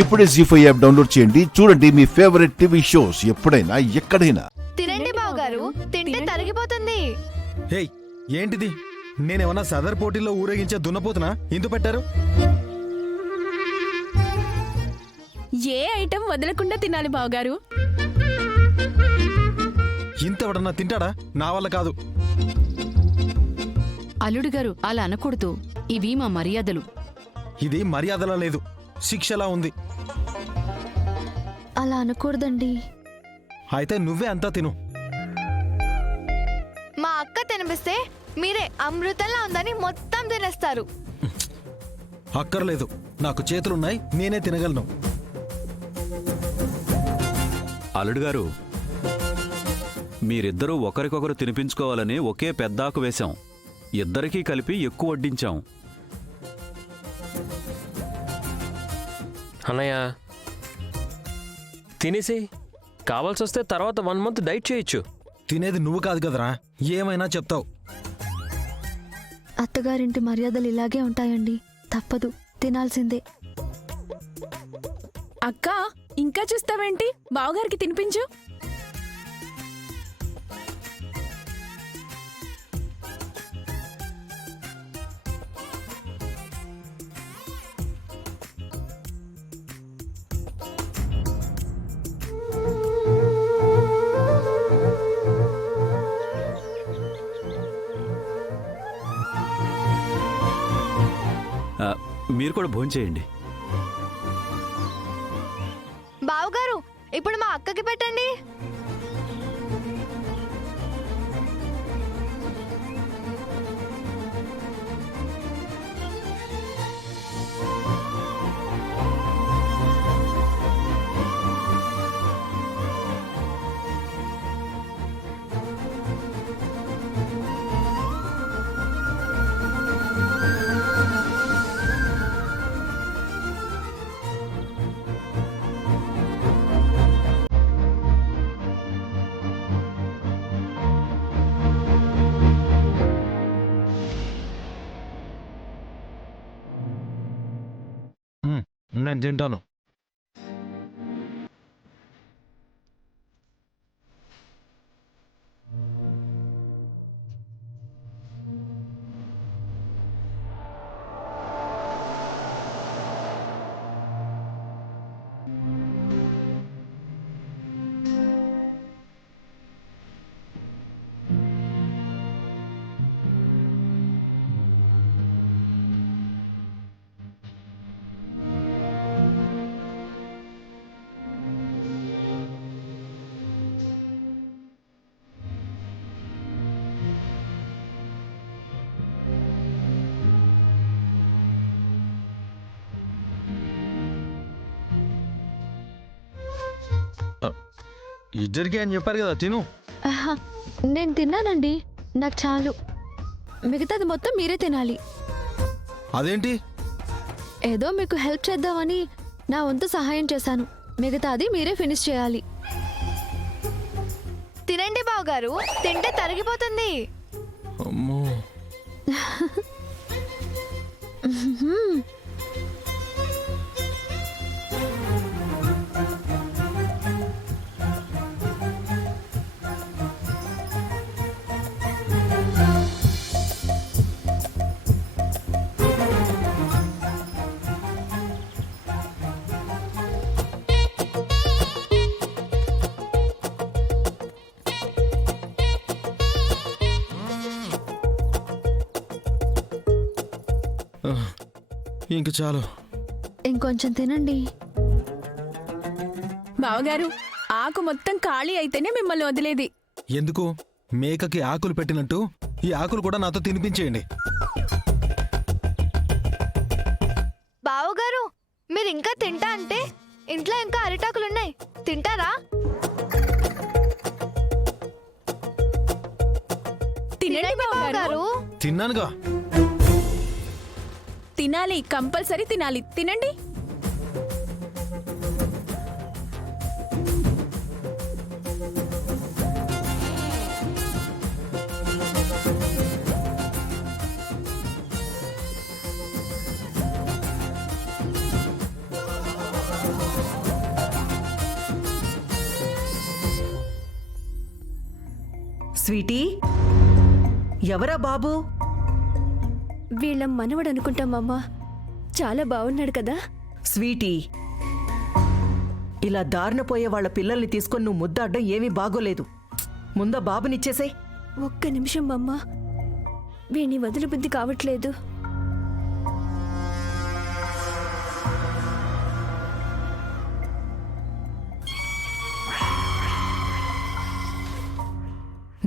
ఇప్పుడే జీ5 app download చేయండి. చూడండి మీ ఫేవరెట్ టీవీ షోస్ ఎప్పుడైనా ఎక్కడైనా. తినండి బావగారు, తింటే తరిగిపోతుంది. హే, ఏంటిది? నేనేమన్నా సదర్ పోటీల్లో ఊరేగించే దున్నపోతున్నా? ఇందు పెట్టారు. ఏ ఐటెం వదలకుండా తినాలి బావగారు. ఇంతెవడన్నా తింటాడా? నా వల్ల కాదు. అల్లుడు గారు అలా అనకూడదు. ఇవి మా మర్యాదలు. ఇది మర్యాదలా లేదు, శిక్షలా ఉంది. అలా అనకూడదండి. అయితే నువ్వే అంతా తిను. మా అక్క తినిపిస్తే మీరే అమృతంలా ఉందని మొత్తం తినేస్తారు. అక్కర్లేదు, నాకు చేతులున్నాయి, నేనే తినగలను. అల్లుడు గారు, మీరిద్దరూ ఒకరికొకరు తినిపించుకోవాలని ఒకే పెద్దాకు వేశాం. ఇద్దరికీ కలిపి ఎక్కువ వడ్డించాం. అన్నయ్య తినేసి కావాల్సొస్తే తర్వాత 1 మంత్ డైట్ చేయొచ్చు. తినేది నువ్వు కాదు కదరా, ఏమైనా చెప్తావు. అత్తగారింటి మర్యాదలు ఇలాగే ఉంటాయండి, తప్పదు, తినాల్సిందే. అక్క ఇంకా చూస్తావేంటి? బావగారికి తినిపించు. మీరు కూడా భోంచేయండి. బావగారు, ఇప్పుడు మా అక్కకి పెట్టండి. నేను తింటాను. ఇద్దరికి అని చెప్పారు కదా, తిను. ఆహా, నేను తిన్నానండి, నాకు చాలు. మిగతాది మొత్తం మీరే తినాలి. అదేంటి? ఏదో మీకు హెల్ప్ చేద్దామని నా వంతు సహాయం చేశాను. మిగతాది మీరే ఫినిష్ చేయాలి. తినండి బావగారు, తింటే తరిగిపోతుంది. అమ్మో. ఇంక చాలు. ఇంకొంచెం తినండి. బావగారు ఆకు మొత్తం ఖాళీ అయితేనే మిమ్మల్ని వదిలేది. ఎందుకు? మేకకి ఆకులు పెట్టినట్టు ఈ ఆకులు కూడా నాతో తినిపించేయండి. బావగారు, మీరు ఇంకా తింటా అంటే ఇంట్లో ఇంకా అరిటాకులున్నాయి, తింటారా? తినండి బావగారు. తిన్నానుగా. తినాలి, కంపల్సరీ తినాలి. తినండి. స్వీటీ, ఎవరా బాబు? వీళ్ళ మనవడు అనుకుంటామమ్మా. చాలా బాగున్నాడు కదా. స్వీటీ, ఇలా దారిన పోయే వాళ్ళ పిల్లల్ని తీసుకొని నువ్వు ముద్దాడడం ఏమీ బాగోలేదు. ముందా బాబునిచ్చేసేయ్. ఒక్క నిమిషం అమ్మా, వీణ్ణి వదిలిబుద్ధి కావట్లేదు.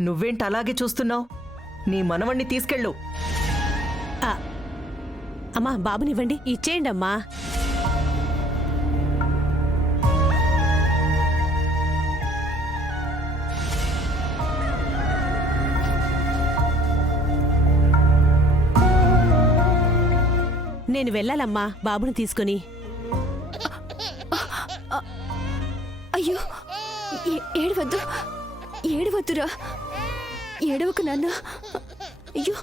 నువ్వేంటి అలాగే చూస్తున్నావు? నీ మనవణ్ణి తీసుకెళ్ళు. అమ్మా బాబునివ్వండి, ఇచ్చేయండి అమ్మా. నేను వెళ్ళాలమ్మా బాబుని తీసుకుని. అయ్యో, ఏడవద్దు, ఏడవద్దురా, ఏడవకు నాన్న. అయ్యో,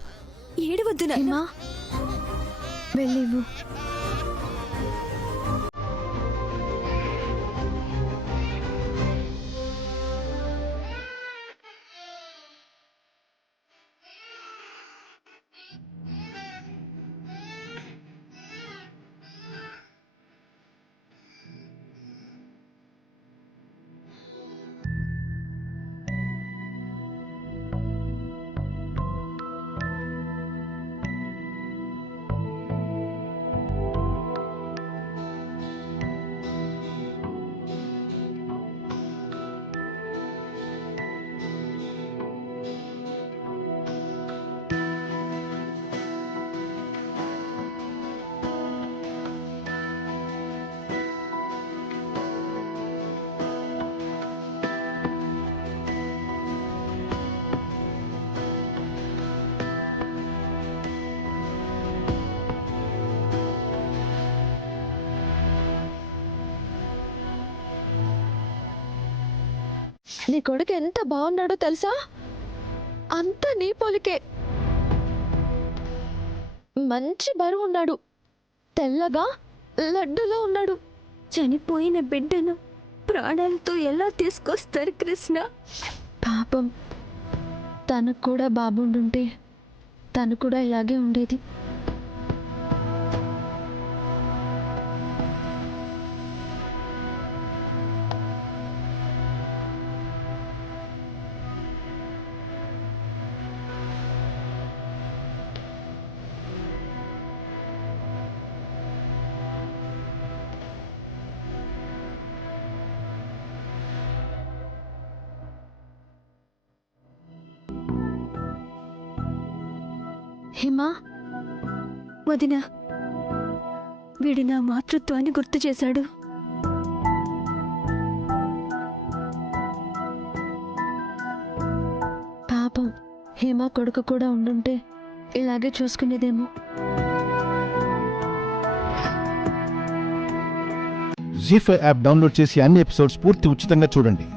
ఏడవద్దు నాన్న. వెళ్ళివు. నీ కొడుకు ఎంత బాగున్నాడో తెలుసా? అంత నీ పోలికే. మంచి బరువు ఉన్నాడు, తెల్లగా లడ్డులో ఉన్నాడు. చనిపోయిన బిడ్డను ప్రాణాలతో ఎలా తీసుకొస్తారు కృష్ణ? పాపం, తనకు కూడా బాబుండుంటే తను కూడా ఇలాగే ఉండేది. హిమా, వదిన, వీడు నా మాతృత్వాన్ని గుర్తు చేశాడు. పాపం, హిమా కొడుకు కూడా ఉండుంటే ఇలాగే చూసుకునేదేమో. జీ5 యాప్ డౌన్లోడ్ చేసి అన్ని ఎపిసోడ్స్ పూర్తి ఉచితంగా చూడండి.